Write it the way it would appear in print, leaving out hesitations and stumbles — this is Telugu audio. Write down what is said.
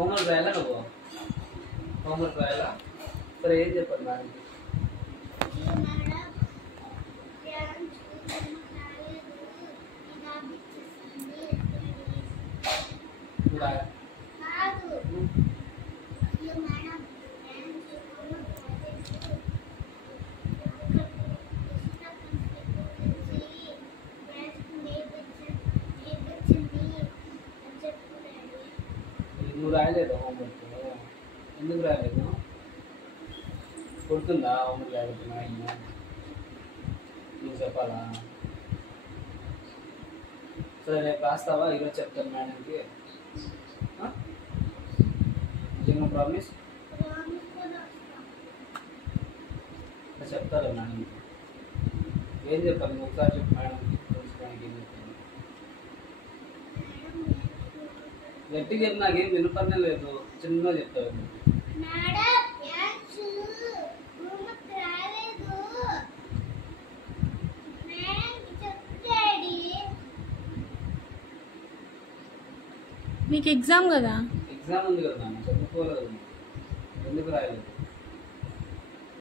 హోంవర్క్ రాయాలా నువ్వు? హోంవర్క్ రాయాలా? సరే ఏం చెప్పాలి మేడంకి? నువ్వు రాయలేదు హోంవర్క్? ఎందుకు రాయలేదు? కొడుతుందా హోంవర్క్ రాయకపోతే మేడం? నువ్వు చెప్పాలా? సరే రేపు రాస్తావా? ఈరోజు చెప్తాను మేడంకి. నిజంగా ప్రామిస్? చెప్తారా మేడంకి? ఏం చెప్పాలి నువ్వు ఒకసారి చెప్పు మేడంకి. తెలుసుకోవడానికి ఏం చెప్పాలి? గట్టిగా చెప్పి నాకేం వినపడనే లేదు, చిన్నగా చెప్తావు. మీకు ఎగ్జామ్ కదా? ఎగ్జామ్ ఉంది కదా నాన్న, చదువుకోలేదు. ఎందుకు రాయలేదు?